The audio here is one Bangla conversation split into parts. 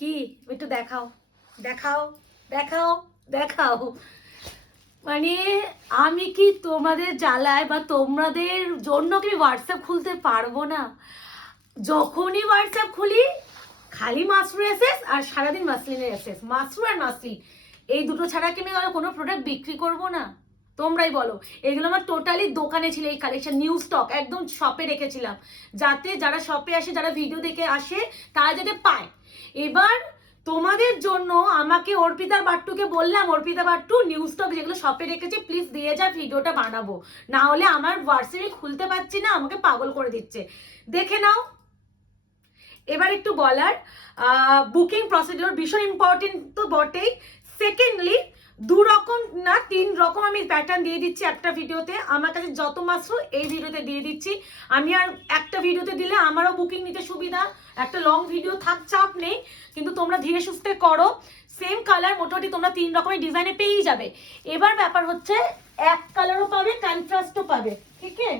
কি একটু দেখাও দেখাও দেখাও দেখাও। মানে আমি কি তোমাদের জ্বালায় বা তোমাদের জন্য কি হোয়াটসঅ্যাপ খুলতে পারবো না? যখনই হোয়াটসঅ্যাপ খুলি খালি মাসরু এসেস আর সারাদিন মাসলিনের এসেস, মাসরু আর মাসলিন, এই দুটো ছাড়া কি আমি কোনো প্রোডাক্ট বিক্রি করব না? তোমরাই বলো। এগুলো আমার টোটালি দোকানে ছিল, এই কালেকশন নিউ স্টক একদম শপে রেখেছিলাম, যাতে যারা শপে আসে, যারা ভিডিও দেখে আসে, তারা যাতে পায়। এবার তোমাদের জন্য আমাকে অর্পিতার বাট্টুকে বললাম, অর্পিতা বাট্টু নিউ স্টক যেগুলো শপে রেখেছি প্লিজ দিয়ে যা, ভিডিওটা বানাবো, না হলে আমার হোয়াটসঅ্যাপে খুলতে পারছি না, আমাকে পাগল করে দিচ্ছে। দেখে নাও। এবার একটু বলার, বুকিং প্রসিডিওর ভীষণ ইম্পর্টেন্ট তো বটেই। সেকেন্ডলি 2 রকম না 3 রকম আমি প্যাটার্ন দিয়ে দিচ্ছি একটা ভিডিওতে। আমার কাছে যত মাত্র এই ভিডিওতে দিয়ে দিচ্ছি। আমি আর একটা ভিডিওতে দিলে আমারও বুকিং নিতে সুবিধা, একটা লং ভিডিও থাক, চাপ নেই, কিন্তু তোমরা ধীরে সুস্থে করো। সেম কালার মোটামুটি তোমরা 3 রকমের ডিজাইনে পেয়েই যাবে। এবার ব্যাপার হচ্ছে এক কালারও পাবে, কন্ট্রাস্টও পাবে, ঠিক আছে?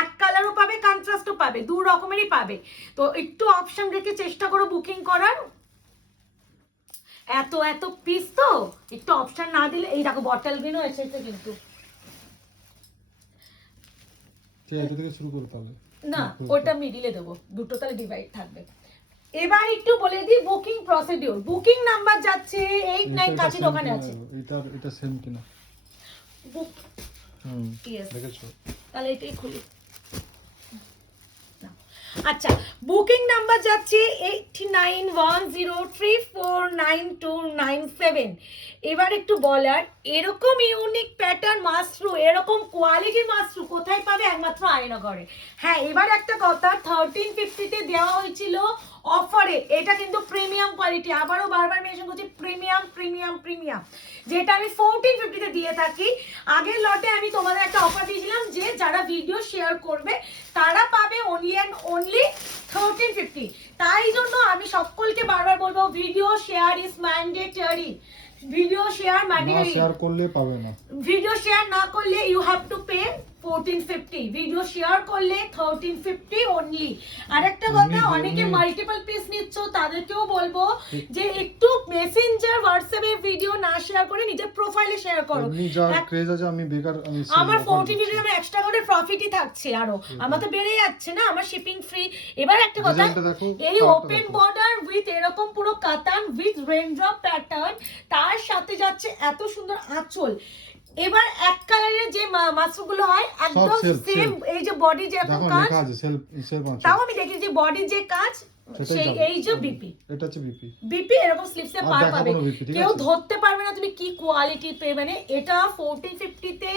এক কালারও পাবে, কন্ট্রাস্টও পাবে, 2 রকমেরই পাবে। তো একটু অপশন রেখে চেষ্টা করো বুকিং করার। এত এত পিস তো একটু অপশন না দিলে, এই দেখো বটল গ্রিনও এসেছে কিন্তু। এটা থেকে শুরু করতে হবে না, ওটা মিডিলে দেবো, দুটো তাহলে ডিভাইড থাকবে। এবার একটু বলে দিই বুকিং প্রসিডিওর। বুকিং নাম্বার যাচ্ছে 89 কাছে দোকানে আছে। এটা সেম কিনা? ইয়েস, দেখেছো? তাহলে এটাই খুলি। আচ্ছা, বুকিং নাম্বার যাচ্ছে 8910349297। এবার একটু বলার, এরকম ইউনিক প্যাটার্ন মাশরু, এরকম কোয়ালিটির মাশরু কোথায় পাবে? একমাত্র আয়নাঘরে। হ্যাঁ, এবার একটা কথা, 1350 তে দেওয়া হয়েছিল অফারে, এটা কিন্তু প্রিমিয়াম কোয়ালিটি, আবারও বারবার মেনশন করছি, প্রিমিয়াম প্রিমিয়াম প্রিমিয়াম, যেটা আমি 1450 তে দিয়ে থাকি। আগের লটে আমি তোমাদের একটা অফার দিয়েছিলাম যে যারা ভিডিও শেয়ার করবে তারা পাবে অনলি অ্যান্ড অনলি 1350। তাই জন্য আমি সকলকে বারবার বলবো, video share is mandatory. Video share mandatory, share করলে পাবে না। ভিডিও শেয়ার না করলে you have to pay 1450, video share করলে 1350 অনলি। আর একটা কথা, অনেকে মাল্টিপল পিস নিচ্ছ, তাদেরকেও বলবো যে একটু মেসেঞ্জার হোয়াটসঅ্যাপে ভিডিও না শেয়ার করে নিজের প্রোফাইলে শেয়ার করো। ক্রেজ আছে, আমি বেকার, আমার 1450 আমার এক্সট্রা করে প্রফিটই থাকছে, আরো আমার তো বেড়ে যাচ্ছে না, আমার শিপিং ফ্রি। এবার একটা কথা, এই ওপেন বর্ডার উইথ এরকম পুরো কাতান উইথ রেইনড্রপ প্যাটার্ন, তার সাথে যাচ্ছে এত সুন্দর আঁচল। এবার এক কালারের যে মাছগুলো হয় একদম সেম, এই যে বডি যে এরকম কাজ, তাও আমি দেখি যে বডির যে কাজ সেই, এই যে বিপি, এটা হচ্ছে বিপি, বিপি এরকম স্লিপসে পার পাবে, কেউ ধরতে পারবে না তুমি কি কোয়ালিটি পেয়ে। মানে এটা 1450 তে,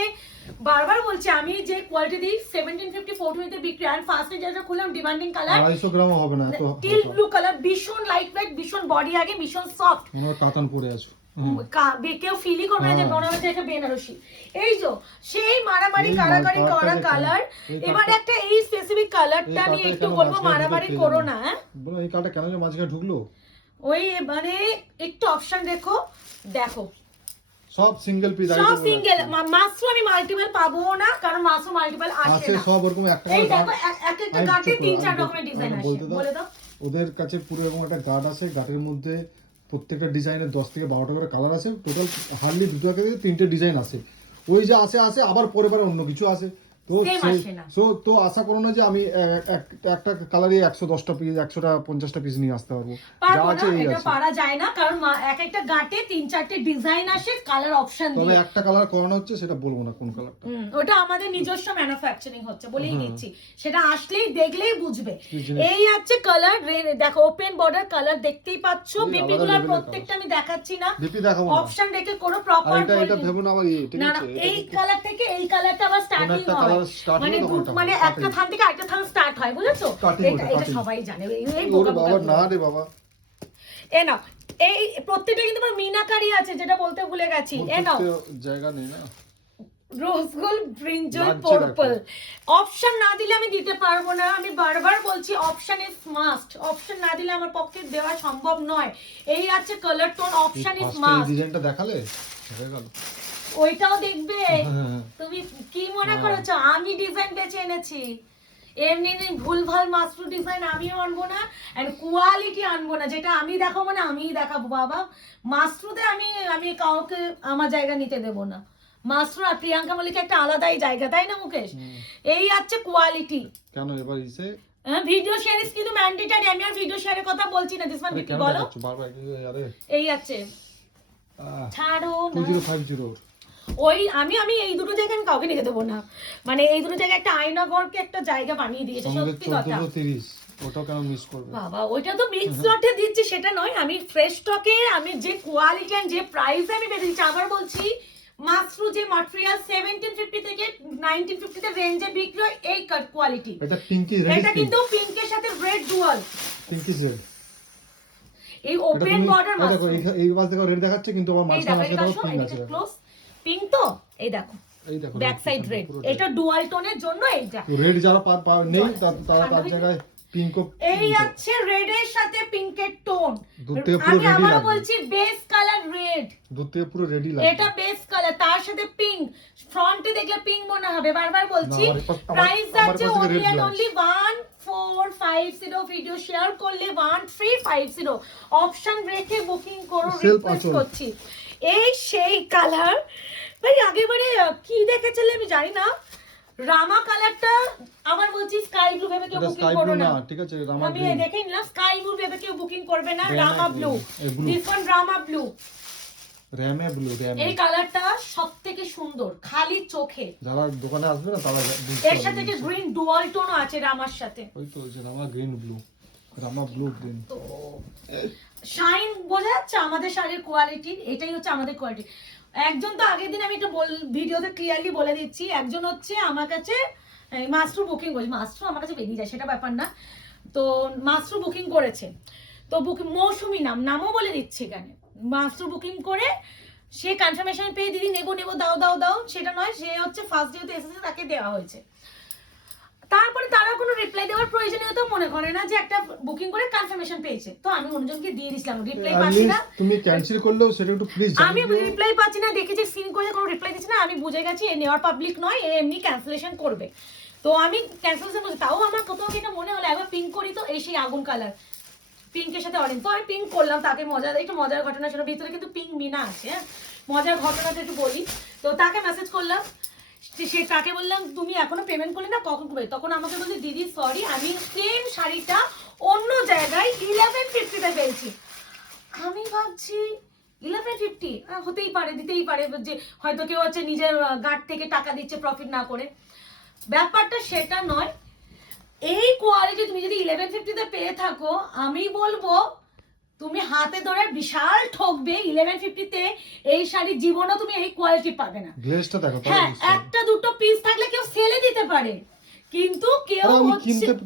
বারবার বলছি আমি যে কোয়ালিটি দিই 1750 1450 তে বিক্রি। আর ফার্স্টে যেটা খুললাম ডিমান্ডিং কালার, 250 গ্রাম হবে না এত, টিল ব্লু কালার, ভীষণ লাইট ওয়েট, ভীষণ বডি আগে, ভীষণ সফট, মনে হয় কাতান পরে আছে, কেউ ফিলই করবে না যে মনে হচ্ছে এটা বেনারসি। এই যে সেই মারামারি কারাকারি করা কালার। এবার একটা এই স্পেসিফিক কালারটা নিয়ে একটু বলবো, মারামারি করো না। বলো এই কালারটা কেন যে মাঝখানে ঢুকলো? ওই মানে একটু অপশন দেখো, দেখো সব সিঙ্গেল পিস, সব সিঙ্গেল। মাত্র আমি মাল্টিপল পাবো না, কারণ মাত্র মাল্টিপল আসে না, সব ওরকম একটা। এই দেখো এক একটা গাটে 3-4 রকমের ডিজাইন আসে। বলে দাও, ওদের কাছে পুরো এরকম একটা গার্ড আছে, গার্ডের মধ্যে প্রত্যেকটা ডিজাইনের 10 থেকে 12টা করে কালার আছে, টোটাল হার্ডলি 2 থেকে 3টে ডিজাইন আছে। ওই যে আসে আবার পরে পরে অন্য কিছু আছে। তো আশা করো না যে আমি একটা কালারে 110টা পিস 150টা পিস নিয়ে আসতে পারবো। যা আছে এই আছে, পারা যায় না, কারণ এক একটা গাটে 3-4টে ডিজাইন আসে, কালার অপশন দিয়ে। তবে একটা কালার করানো হচ্ছে, সেটা বলবো না কোন কালারটা, ওটা আমাদের নিজস্ব ম্যানুফ্যাকচারিং হচ্ছে বলেই দিচ্ছি, সেটা আসলেই দেখলেই বুঝবে। এই আছে কালার, দেখো ওপেন বর্ডার কালার দেখতেই পাচ্ছ, বিপি গুলো প্রত্যেকটা আমি দেখাচ্ছি না, বিপি দেখাবো না, অপশন রেখে করো প্রপার। এটা ভেবো না আবার ঠিক আছে, এই কালার থেকে এই কালারটা আবার স্টার্টিং হয়, মানে একটা থান থেকে আরেকটা থান স্টার্ট হয়, বুঝেছো? এটা সবাই জানে। এই বাবা না রে বাবা, এ নাও, এই প্রত্যেকটা কিন্তু মিনাকারি আছে, যেটা বলতে ভুলে গেছি। এ নাও, জায়গা নেই না, rose gold brinjal purple. Option না দিলে আমি দিতে পারবো না, আমি বারবার বলছি অপশন ইজ মাস্ট, অপশন না দিলে আমার পক্ষে দেওয়া সম্ভব নয়। এই আছে colour tone, option is must. ডিজাইনটা দেখালে হয়ে গেল, ওইটাও দেখবে। তুমি কি মনে করেছো আমি ডিজাইন বেছে এনেছি? এমনি ভুলভাল মাস্টার ডিজাইন আমিও আনবো না, এন্ড কোয়ালিটি আনবো না। যেটা আমি দেখাবো মানে আমিই দেখাবো বাবা। মাস্ট্রুতে আমি আমি কাউকে আমার জায়গা নিতে দেবো না। মাস্ট্রু আর প্রিয়াঙ্কা মল্লিক একটা আলাদাই জায়গা, তাই না মুকেশ? এই আছে কোয়ালিটি। কেন এবার ইসে ভিডিও শেয়ার ইজ কিন্তু ম্যান্ডেটরি। আমি আর ভিডিও শেয়ারের কথা বলছি না। দিস ওয়ান কি বলো? বারবার আরে এই আছে ছাড়ো না। 2050 ওই আমি এই দুটো জায়গায় আমি কাউকে নিতে দেবো না। মানে এই দুটো জায়গায় একটা আয়নাঘরকে একটা জায়গা বানিয়ে দিয়েছে, সত্যি কথা। 1430 ওটাও কেন মিস করবে বাবা ওইটা তো মিক্স লটে দিচ্ছি, সেটা নয়। আমি ফ্রেশ স্টকে আমি যে কোয়ালিটি এন্ড যে প্রাইসে আমি বেঁধে দিচ্ছি। আবার বলছি, মাস্ট্রু যে ম্যাটেরিয়াল 1750 থেকে 1950 তে রেঞ্জে বিক্রি হয়, এই কাট কোয়ালিটি। এটা পিঙ্কি রেড, এটা কিন্তু পিঙ্কের সাথে রেড ডুয়াল, পিঙ্কি রেড। এই ওপেন বর্ডার মাস্ট্রু। এই পাশ থেকে রেড দেখাচ্ছে কিন্তু আবার মাঝখানে আছে দেখো পিঙ্ক আছে। ক্লোজ পিঙ্ক তো এই দেখো, এই দেখো ব্যাক সাইড রেড। এটা ডুয়াল টোনের জন্য এইটা রেড যারা নেই তারা তার জায়গায় পিঙ্ক। এই আছে রেড এর সাথে পিঙ্কের টোন। দূর থেকে পুরো আমি রেডি আবার লাগবে, বলছি বেস কালার রেড, দূর থেকে পুরো রেডি লাগবে। এটা বেস কালার, তার সাথে পিঙ্ক। ফ্রন্টে দেখলে পিঙ্ক মনে হবে, বারবার বলছি। প্রাইস আছে only and only 1450। Video share করলে 1350। অপশন রেখে বুকিং করো, রিকোয়েস্ট করছি। এই সেই কালার ভাই, আগেবারে কি দেখেছিলে আমি জানি না। রামা কালারটা আমার বলছি স্কাই ব্লু ভেবে কেউ বুকিং করো না, ঠিক আছে? রামা আমি দেখে নিলাম, স্কাই ব্লু ভেবে কেউ বুকিং করবে না। Rama blue, this one Rama blue, Rama blue. এই কালারটা সবথেকে সুন্দর খালি চোখে। যারা দোকানে আসবে না তারা এর সাথে যে গ্রিন ডুয়াল টোনও আছে রামার সাথে। ওই তো যে রামা গ্রিন ব্লু, রামা ব্লু গ্রিন। তো শাইন বোঝা যাচ্ছে আমাদের শাড়ির কোয়ালিটি। এটাই হচ্ছে আমাদের কোয়ালিটি। একজন তো আগের দিন আমি একটু ভিডিওতে ক্লিয়ারলি বলে দিচ্ছি, একজন হচ্ছে আমার কাছে মাস্ট্রু বুকিং করেছে। মাস্ট্রু আমার কাছে বেরিয়ে যায় সেটা ব্যাপার না, তো মাস্ট্রু বুকিং করেছে। তো বুকিং মৌসুমি নামও বলে দিচ্ছি এখানে। মাস্ট্রু বুকিং করে সে কনফার্মেশন পেয়ে দিদি নেবো নেবো দাও দাও দাও, সেটা নয়। সে হচ্ছে ফার্স্ট যেহেতু এসেছে তাকে দেওয়া হয়েছে। তারপরে তারা কোনো রিপ্লাই দেওয়ার প্রয়োজনীয়তা মনে করে না, যে একটা বুকিং করে কনফার্মেশন পেয়েছে। তো আমি অন্যজনকে দিয়ে দিছিলাম, রিপ্লাই পাচ্ছি না। তুমি ক্যান্সেল করলেও সেটা একটু প্লিজ আমি রিপ্লাই পাচ্ছি না, দেখে যে সিন করে কোনো রিপ্লাই দিচ্ছে না, আমি বুঝে গেছি এ নেওয়ার পাবলিক নয়, এ এমনি ক্যান্সেলেশন করবে। তো আমি ক্যান্সেলেশন করছি। তাও আমার কোথাও এটা মনে হলো একবার পিঙ্ক করি, তো এই সেই আগুন কালার পিঙ্কের সাথে অরেঞ্জ। তো আমি পিঙ্ক করলাম। তাকে একটু মজার ঘটনা, সেটা ভিতরে কিন্তু পিঙ্ক মিনা আছে। হ্যাঁ, মজার ঘটনাটা একটু বলি। তো তাকে মেসেজ করলাম, সে তাকে বললাম তুমি এখনো পেমেন্ট করলে না, কখন করবে? তখন আমাকে বলছে দিদি সরি, আমি সেম শাড়িটা অন্য জায়গায় 1150 পেয়েছি। আমি ভাবছি 1150 হতেই পারে, দিতেই পারে, যে হয়তো কেউ হচ্ছে নিজের গার্ড থেকে টাকা দিচ্ছে প্রফিট না করে। ব্যাপারটা সেটা নয়। এই কোয়ালিটি তুমি যদি 1150 পেয়ে থাকো, আমি বলবো তুমি হাতে ধরে বিশাল ঠকবে। 1150 এই শাড়ি জীবনও তুমি এই কোয়ালিটি পাবে না। গ্লেজটা দেখো। হ্যাঁ, একটা দুটো পিস থাকলে কেউ সেলে দিতে পারে, কিন্তু কেউ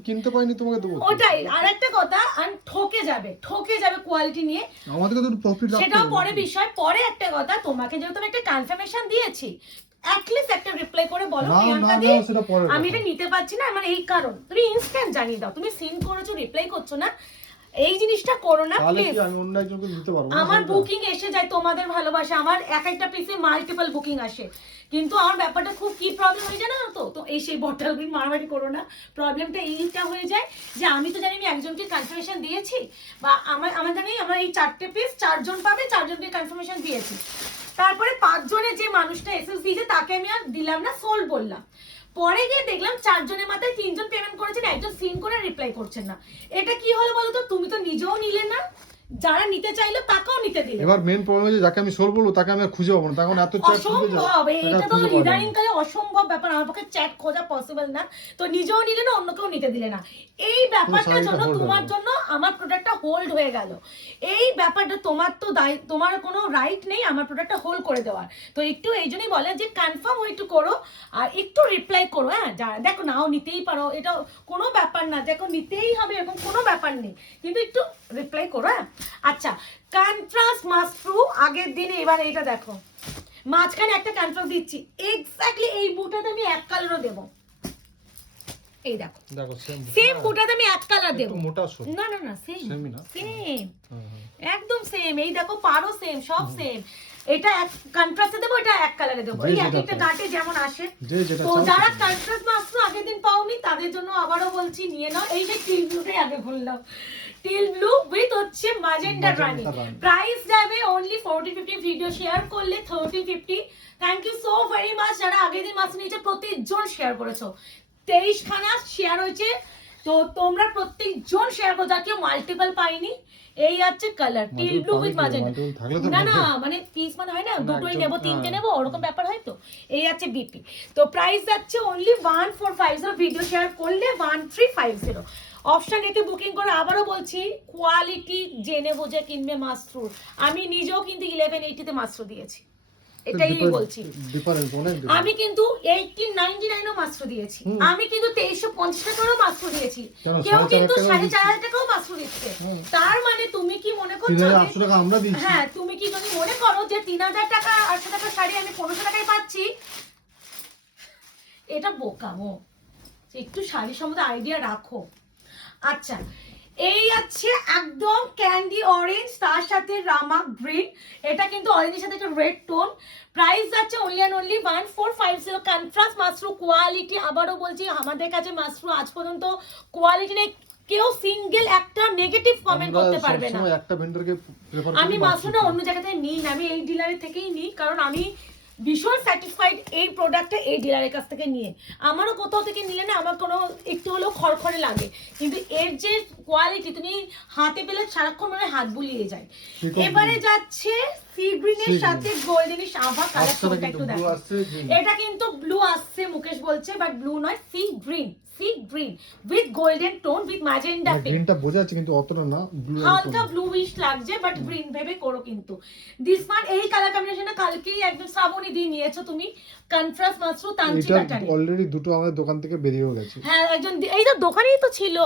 কিনতে পাইনি, তোমাকে দেবো। ওটাই আর একটা কথা, আর ঠকে যাবে কোয়ালিটি নিয়ে। আমাদেরকে তো প্রফিট রাখতে হবে, সেটাও পরে বিষয়। পরে একটা কথা, তোমাকে যেহেতু আমি একটা কনফার্মেশন দিয়েছি, অ্যাটলিস্ট একটা রিপ্লাই করে বলো প্রিয়াঙ্কা দি আমি এটা নিতে পারছি না, মানে এই কারণ। তুমি ইনস্ট্যান্ট জানিয়ে দাও। তুমি সিন করেছো, রিপ্লাই করছো না, এই জিনিসটা করো না প্লিজ। আমি অন্য একজনকে দিতে পারবো। আমার বুকিং এসে যায় তোমাদের ভালোবাসা, আমার এক একটা পিসে মাল্টিপল বুকিং আসে, কিন্তু আমার ব্যাপারটা খুব কি প্রবলেম হয়ে যায় না তো এই সেই বটলগুলি মারামারি করো না। প্রবলেমটা এইটা হয়ে যায় যে আমি তো জানি আমি একজনকে কনফার্মেশন দিয়েছি, বা আমার জানি আমার এই 4টে পিস 4 জন পাবে, 4 জনকে কনফার্মেশন দিয়েছি। তারপরে 5 জনের যে মানুষটা এসএস দিয়েছে তাকে আমি আর দিলাম না, সোল বললাম। পরে গিয়ে দেখলাম 4 জনের মাথায় 3 জন পেমেন্ট করেছেন, একজন সিন করে রিপ্লাই করছেন না। এটা কি হলো বলো তো? তুমি তো নিজেও নিলে না, যারা নিতে চাইলো তাকেও নিতে দিলে। এবার মেন প্রবলেম হচ্ছে যাকে আমি সোল বলবো তাকে আমি খুঁজে পাবো না, তখন এত চ্যাট খুঁজে যাবে। অসম্ভব, এটা তো ইদানিং কালে অসম্ভব ব্যাপার। আমার পক্ষে চ্যাট খোঁজা পসিবল না। তো নিজেও নিলে না, অন্য কেউ নিতে দিলে না। এই ব্যাপারটার জন্য তোমার জন্য আমার প্রোডাক্টটা হোল্ড হয়ে গেল। এই ব্যাপারটা তোমার তো তোমার কোনো রাইট নেই আমার প্রোডাক্টটা হোল্ড করে দেওয়ার। তো একটু এই জন্যই বলে যে কনফার্ম একটু করো আর একটু রিপ্লাই করো। হ্যাঁ, দেখো নাও নিতেই পারো, এটা কোনো ব্যাপার না, দেখো নিতেই হবে এরকম কোনো ব্যাপার নেই, কিন্তু একটু রিপ্লাই করো। হ্যাঁ, আচ্ছা, কন্ট্রাস্ট মাস্ট্রু আগের দিনে, এবার এইটা দেখো, মাঝখানে একটা কন্ট্রাস্ট দিচ্ছি। এক্স্যাক্টলি এই বুটাতে আমি এক কালারও দেবো, এই দেখো দেখো সেম গোটাতে আমি এক কালার দেব, একটু মোটা শো না না না সেম সেমই না সেম হ্যাঁ। একদম সেম। এই দেখো পারো সেম, সব সেম। এটা এক কন্ট্রাস্টে দেবো, এটা এক কালারে দেবো, এই এক একটা গাটে যেমন আসে। যে যেটা তো চাও যারা সেটা। কন্ট্রাস্ট মাত্র আগের দিন পাওনি তাদের জন্য আবারও বলছি নিয়ে নাও। এই যে টিল ব্লুটাই আগে বললাম, টিল ব্লু উইথ হচ্ছে ম্যাজেন্ডা রানি। প্রাইস যাবে অনলি 40-50, ভিডিও শেয়ার করলে 30-50। Thank you so very much যারা আগের দিন মাত্র নিচে প্রতিজন শেয়ার করেছো, 23 খানা শেয়ার হয়েছে। তো তোমরা প্রত্যেকজন শেয়ার করো, যা কেউ মাল্টিপল পাইনি। এই আছে colour till blue with magenta, না না মানে পিস মানে হয় না দুটোই নেবো তিনটে নেবো ওরকম ব্যাপার হয় তো। এই আছে বিপি। তো প্রাইস যাচ্ছে অনলি 1450, ভিডিও শেয়ার করলে 1350। অপশন রেখে বুকিং করে। আবারও বলছি কোয়ালিটি জেনে বুঝে কিনবে মাশরুর। আমি নিজেও কিন্তু 1180 মাশরু দিয়েছি, এটাই বলছি। আমি কিন্তু 1899 মাশরু দিয়েছি, আমি কিন্তু 2350 টাকারও মাশরু দিয়েছি, কেউ কিন্তু 4500 টাকাও মাশরু দিচ্ছে। তার মানে তুমি কি মনে করছো, হ্যাঁ তুমি কি যদি মনে করো যে 3000 টাকা 800 টাকা শাড়ি আমি 1500 টাকায় পাচ্ছি, এটা বোকামো। একটু শাড়ি সম্বন্ধে আইডিয়া রাখো। আচ্ছা এই আছে একদম ক্যান্ডি অরেঞ্জ, তার সাথে রামা গ্রিন, এটা কিন্তু অরেঞ্জের সাথে একটা রেড টোন। প্রাইস যাচ্ছে only and only 1450। Contrast Mashru quality, আবারও বলছি আমাদের কাছে মাশরু আজ পর্যন্ত কোয়ালিটি নেই, কেউ সিঙ্গেল একটা নেগেটিভ কমেন্ট করতে পারবে না। একটা ভেন্ডরকে প্রেফার আমি মাশরুটা অন্য জায়গা থেকে নিই না, আমি এই ডিলারের থেকেই নিই, কারণ আমি ভীষণ স্যাটিসফাইড এই প্রোডাক্টটা এই ডিলারের কাছ থেকে নিয়ে। আমারও কোথাও থেকে নিলে না আমার কোনো একটু হলেও খড়খড়ে লাগে, কিন্তু এর যে কোয়ালিটি তুমি হাতে পেলে সারাক্ষণ মনে হাত বুলিয়ে যায়। এবারে যাচ্ছে সি গ্রিনের সাথে গোল্ডেনিশ আভা কালারটা একটু দেখো। এটা কিন্তু ব্লু আসছে মুকেশ বলছে, বাট ব্লু নয়, sea green with golden tone with magenta pink. গ্রিনটা বোঝা যাচ্ছে কিন্তু অতটা না, হালকা ব্লুইশ লাগছে, বাট গ্রিন ভেবে করো কিন্তু। দিস ওয়ান এই কালার কম্বিনেশনটা কালকেই একদম শ্রাবণী দিয়ে নিয়েছো তুমি, কন্ট্রাস্ট মাত্র তান্ত্রিক প্যাটার্ন। অলরেডি দুটো আমাদের দোকান থেকে বেরিয়েও গেছে। হ্যাঁ একজন এই তো দোকানেই তো ছিল,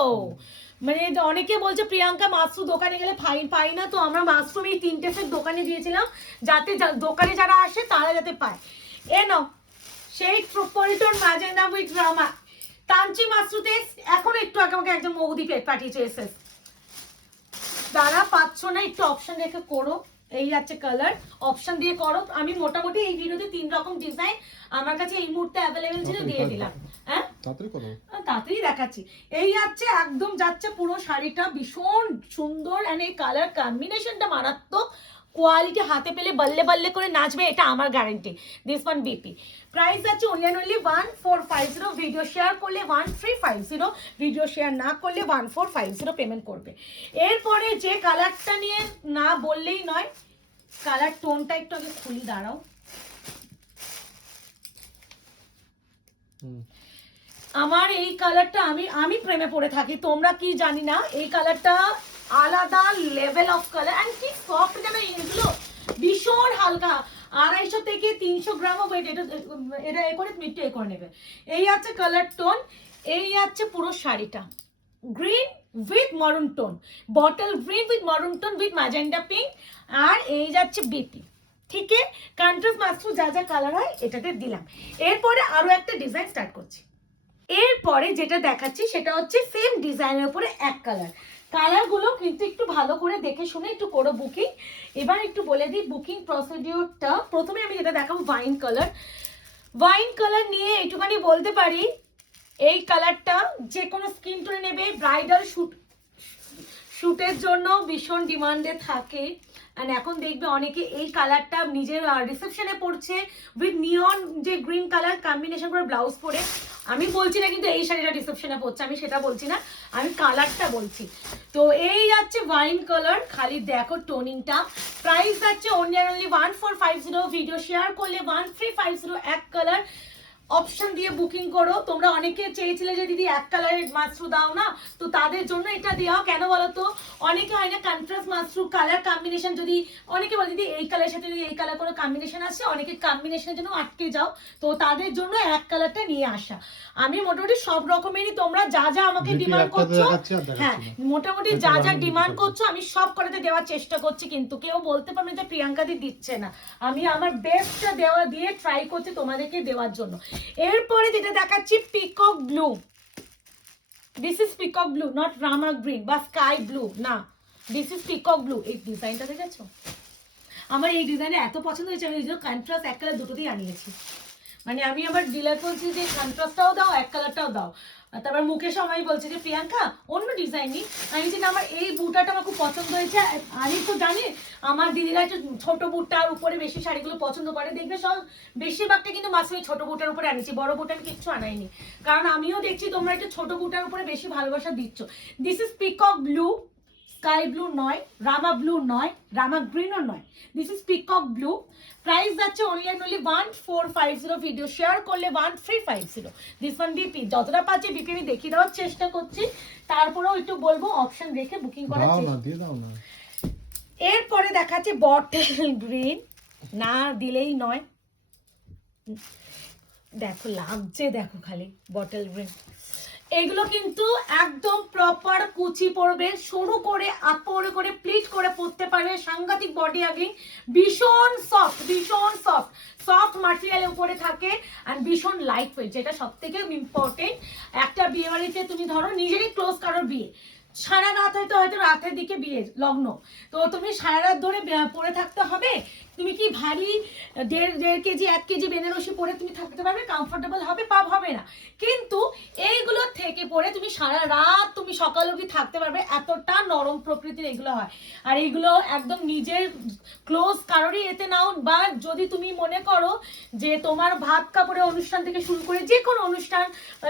মানে অনেকে বলছে প্রিয়াঙ্কা মাশরু দোকানে গেলে পাই না, তো আমরা মাশরু এই 3টে সেট দোকানে দিয়েছিলাম যাতে দোকানে যারা আসে তারা যাতে পায়। এ নাও সেই ট্রোপলিটন ম্যাজেন্ডা উইথ রামা তান্ত্রিক মাশরুতে। এখন একটু আগে আমাকে একজন মৌদি পাঠিয়েছে এসএস, যারা পাচ্ছ না একটু অপশন রেখে করো। এই আছে কালার, অপশন দিয়ে করো। আমি মোটামুটি এই ভিডিওতে 3 রকম ডিজাইন আমার কাছে এই মুহূর্তে অ্যাভেলেবেল ছিল, দিয়ে দিলাম। হ্যাঁ তাড়াতাড়ি দেখাচ্ছি। এই আছে একদম যাচ্ছে পুরো শাড়িটা ভীষণ সুন্দর, এন্ড এই কালার কম্বিনেশনটা মারাত্মক। কোয়ালিটি হাতে পেলে বল্লে বল্লে করে নাচবে, এটা আমার guarantee. This one BP. Price আছে only and only 1450, video share করলে 1350, ভিডিও শেয়ার না করলে 1450 পেমেন্ট করবে। এরপরে যে কালারটা নিয়ে না বললেই নয়, কালার টোনটা একটু আগে খুলি, দাঁড়াও। আমার এই কালারটা আমি প্রেমে পড়ে থাকি, তোমরা কি জানি না। এই কালারটা আলাদা লেভেল অফ কালার, এন্ড কি সফট জানো এগুলো, ভীষণ হালকা, 250 থেকে 300 গ্রাম ওয়েট। এটা এ করে তুমি একটু এ করে নেবে। এই আছে কালার টোন, এই আছে পুরো শাড়িটা গ্রিন উইথ মারুন টোন, বটল গ্রিন উইথ মারুন টোন উইথ ম্যাজেন্ডা পিঙ্ক, আর এই যাচ্ছে বিপি। ঠিক আছে, কন্ট্রাস্ট মাশরু যা যা কালার হয় এটাতে দিলাম। এরপরে আরো একটা ডিজাইন স্টার্ট করছি। এরপরে যেটা দেখাচ্ছি সেটা হচ্ছে সেম ডিজাইনের উপরে এক কালার। কালারগুলো কিন্তু একটু ভালো করে দেখে শুনে একটু করো বুকিং। এবার একটু বলে দিই বুকিং প্রসিডিওরটা। প্রথমে আমি যেটা দেখাবো ওয়াইন কালার নিয়ে একটুখানি বলতে পারি, এই কালারটা যে কোনো স্কিন টোনে নেবে, ব্রাইডাল শুটের জন্য ভীষণ ডিমান্ডে থাকে। আর এখন দেখবে অনেকে এই কালারটা নিজের রিসেপশনে পড়ছে উইথ নিয়ন যে গ্রিন কালার কম্বিনেশন করে ব্লাউজ পরে। আমি বলছি না কিন্তু এই শাড়িটা রিসেপশনে পড়ছে, আমি সেটা বলছি না, আমি কালারটা বলছি। তো এই যাচ্ছে ওয়াইন কালার, খালি দেখো টোনিংটা। প্রাইস যাচ্ছে only and only 1450, video share করলে 1350। এক কালার অপশন দিয়ে বুকিং করো। তোমরা অনেকে চেয়েছিলে যে দিদি এক কালারের মাশরু দাও না, তো তাদের জন্য এটা দেওয়া। কেন বলো তো, অনেকে হয় না কন্ট্রাস্ট মাশরু কালার কম্বিনেশন, যদি অনেকে বলে দিদি এই কালারের সাথে যদি এই কালার কোনো কম্বিনেশন আসছে, অনেকে কম্বিনেশনের জন্য আটকে যাও, তো তাদের জন্য এক কালারটা নিয়ে আসা। আমি মোটামুটি সব রকমেরই তোমরা যা যা আমাকে ডিমান্ড করছো, হ্যাঁ মোটামুটি যা যা ডিমান্ড করছো আমি সব করাতে দেওয়ার চেষ্টা করছি, কিন্তু কেউ বলতে পারবে যে প্রিয়াঙ্কা দি দিচ্ছে না। আমি আমার বেস্টটা দিয়ে ট্রাই করছি তোমাদেরকে দেওয়ার জন্য। এরপরে যেটা দেখাচ্ছি peacock blue, this is peacock blue, not Rama green বা স্কাই ব্লু, না, দিস ইজ পিকক ব্লু। এই ডিজাইনটা দেখেছো? আমার এই ডিজাইনটা এত পছন্দ হয়েছে, আমি এই জন্য কন্ট্রাস্ট এক কালার দুটোতেই আনিয়েছি। মানে আমি আবার ডিলার বলছি যে কন্ট্রাস্টটাও দাও, এক কালারটাও দাও। তারপর মুকেশ আমায় বলছে যে প্রিয়াঙ্কা অন্য ডিজাইন নি, আমি বলছি না আমার এই বুটাটা আমার খুব পছন্দ হয়েছে। আমি তো জানি আমার দিদিরা একটু ছোট বুটার উপরে বেশি শাড়িগুলো পছন্দ করে, দেখবে সব বেশিরভাগটা কিন্তু মাসে ছোট বুটার উপরে আনিছি, বড় বুটার কিচ্ছু আনাইনি, কারণ আমিও দেখছি তোমরা একটু ছোট বুটার উপরে বেশি ভালোবাসা দিচ্ছ। This is peacock blue, sky blue নয়, রামা ব্লু নয়, রামা গ্রিনও নয়, this is peacock blue. Price যাচ্ছে only and only 1450, video share করলে 1350। দিস ওয়ান বিপি, যতটা পাচ্ছি বিপি আমি দেখিয়ে দেওয়ার চেষ্টা করছি, তারপরেও একটু বলবো অপশন রেখে বুকিং করার দাও না, চেষ্টা। দিয়ে দাও না। এরপরে দেখাচ্ছে বটল গ্রিন, না দিলেই নয়, দেখো লাগছে, দেখো খালি বটল গ্রিন। এগুলো কিন্তু একদম প্রপার কুচি পড়বে, সরু করে আপড়ে করে প্লিট করে পরতে পারবে, সাংঘাতিক বডি হাগিং, ভীষণ সফট, ভীষণ সফট, সফট ম্যাটেরিয়ালের উপরে থাকে আর ভীষণ লাইট ওয়েট, যেটা সব থেকে ইম্পর্টেন্ট। একটা বিয়ে বাড়িতে তুমি ধরো নিজেরই ক্লোজ কারোর বিয়ে, সারা রাত হয়তো রাতের দিকে বিয়ে লগ্ন, তো তুমি সারা রাত ধরে পরে থাকতে হবে, তুমি কি ভারী 1.5 কেজি 1 কেজি বেনারসি পরে তুমি থাকতে পারবে? কমফোর্টেবল হবে? পাব হবে না। কিন্তু এইগুলো থেকে পরে তুমি সারা রাত তুমি সকাল অবধি থাকতে পারবে, এতটা নরম প্রকৃতির এগুলো হয়। আর এইগুলো একদম নিজের ক্লোজ কারোরই এতে নাও, বা যদি তুমি মনে করো যে তোমার ভাত কাপড়ের অনুষ্ঠান থেকে শুরু করে যে কোনো অনুষ্ঠান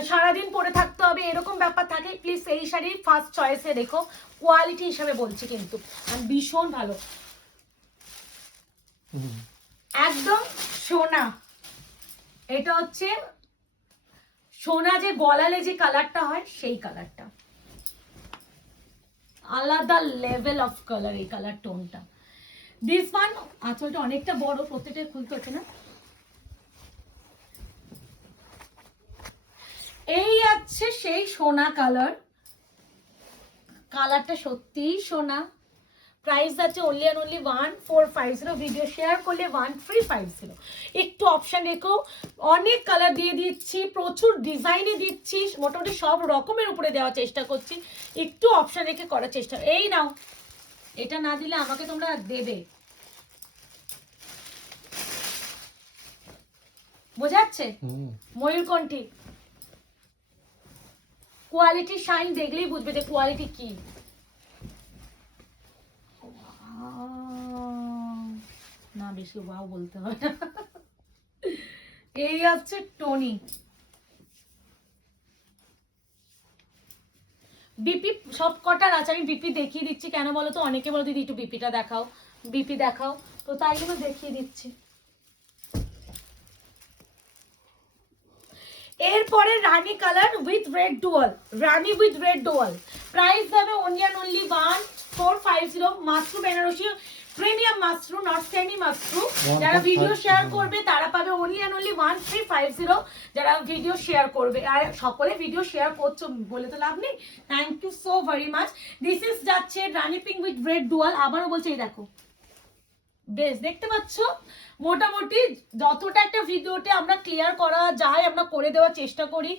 সারাদিন পরে থাকতে হবে এরকম ব্যাপার থাকে, প্লিজ এই শাড়ি ফার্স্ট চয়েসে রেখো, কোয়ালিটি হিসাবে বলছি কিন্তু, আর ভীষণ ভালো, একদম সোনা। এটা হচ্ছে সোনা, যে গলালে যে কালারটা হয় সেই কালারটা, আলাদা লেভেল অফ কালার এই কালার টোনটা। দিস ওয়ান আঁচলটা অনেকটা বড়, প্রত্যেকটা খুলতে হচ্ছে না। এই আছে সেই সোনা কালার, কালারটা সত্যিই সোনা। প্রাইস আছে only and only 1450, video share করলে 1350। একটু অপশন রেখো, অনেক কালার দিয়ে দিচ্ছি, প্রচুর ডিজাইনে দিচ্ছি, মোটামুটি সব রকমের উপরে দেওয়ার চেষ্টা করছি, একটু অপশন রেখে করার চেষ্টা। এই নাও, এটা না দিলে আমাকে তোমরা দেবে, বোঝাচ্ছে? ময়ূরকণ্ঠী, কোয়ালিটি শাইন দেখলেই বুঝবে যে কোয়ালিটি কি। না বেশি ওয়াও বলতে হয় না। এই হচ্ছে টনি, বিপি সব কটার আছে, আমি বিপি দেখিয়ে দিচ্ছি, কেন বলো তো অনেকে বলো দিদি একটু বিপিটা দেখাও, বিপি দেখাও, তো তাই জন্য দেখিয়ে দিচ্ছি। এরপরে Rani colour with red dual, Rani with red dual, price যাবে only and only 1450, mashru Banarasi premium mashru, not semi mashru. যারা ভিডিও শেয়ার করবে তারা পাবে অনলি অ্যান্ড অনলি 1350, যারা ভিডিও শেয়ার করবে। আর সকলে ভিডিও শেয়ার করছো বলে তো লাভ নেই, thank you so very much. This is যাচ্ছে রানী পিঙ্ক উইথ রেড ডুয়াল, আবারও বলছি এই দেখো, বেশ দেখতে পাচ্ছ, মোটামুটি যতটা একটা ভিডিওতে আমরা ক্লিয়ার করা যায় আমরা করে দেওয়ার চেষ্টা করি।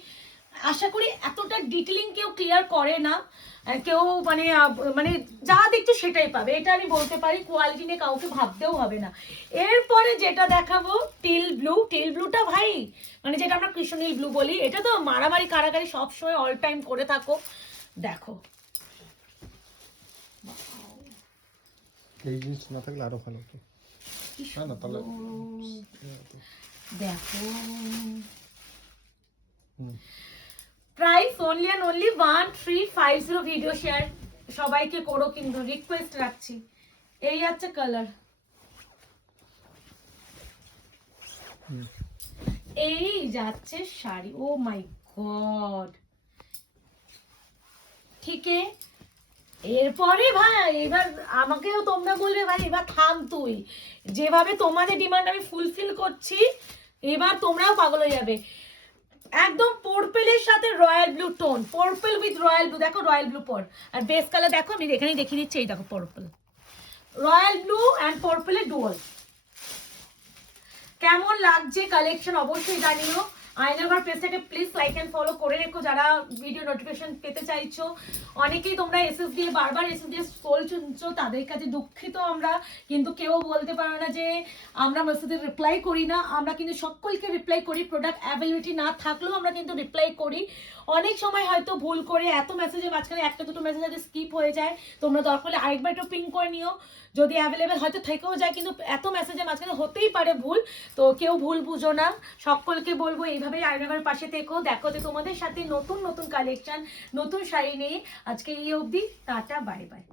আশা করি এতটা ডিটেলিং কেউ ক্লিয়ার করে না, কেউ মানে মানে যা দেখছো সেটাই পাবে, এটা আমি বলতে পারি, কোয়ালিটি নিয়ে কাউকে ভাবতেও হবে না। এরপরে যেটা দেখাবো টিল ব্লু, টিল ব্লুটা ভাই মানে যেটা আমরা কৃষ্ণনীল ব্লু বলি, এটা তো মারামারি কারাগারি সবসময় অল টাইম করে থাকো। দেখো এই জিনিস না থাকলে আরো ভালো হতো। না তাহলে দেখো, price only and only 1350, video share সবাইকে করো কিন্তু রিকোয়েস্ট রাখছি। এই আছে কালার, এই যাচ্ছে শাড়ি, ও মাই গড, ঠিক এরপরে ভাই এবার আমাকেও তোমরা বলবে ভাই এবার থাম তুই, যেভাবে তোমাদের ডিমান্ড আমি ফুলফিল করছি এবার তোমরাও পাগল হয়ে যাবে। একদম পার্পলের সাথে royal blue tone, purple with royal blue, দেখো রয়্যাল ব্লু পর, আর বেস কালার দেখো আমি এখানেই দেখিয়ে দিচ্ছি, এই দেখো পার্পল, রয়্যাল ব্লু অ্যান্ড পার্পলের ডুয়াল। কেমন লাগছে কালেকশন অবশ্যই জানিও। আয়নাঘর পেজটাকে প্লিজ লাইক অ্যান্ড ফলো করে রেখো যারা ভিডিও নোটিফিকেশন পেতে চাইছো। অনেকেই তোমরা এসএস দিয়ে বারবার এসএস দিয়ে স্ক্রোল শুনছো, তাদের কাছে দুঃখিত আমরা, কিন্তু কেউ বলতে পারো না যে আমরা মেসেজের রিপ্লাই করি না। আমরা কিন্তু সকলকে রিপ্লাই করি, প্রোডাক্ট অ্যাভেলেবিলিটি না থাকলেও আমরা কিন্তু রিপ্লাই করি। অনেক সময় হয়তো ভুল করে এত মেসেজের মাঝখানে একটা দুটো মেসেজ যদি স্কিপ হয়ে যায়, তোমরা দরকার হলে আরেকবার একটু পিং করে নিও, যদি অ্যাভেলেবেল হয়তো থেকেও যায়, কিন্তু এত মেসেজের মাঝখানে হতেই পারে ভুল। তো কেউ ভুল বুঝো না, সকলকে বলবো এইভাবেই আয়নাঘরের পাশে থেকো। দেখো যে তোমাদের সাথে নতুন নতুন কালেকশন, নতুন শাড়ি নিয়ে। আজকে এই অবধি, টাটা, বাই বাই।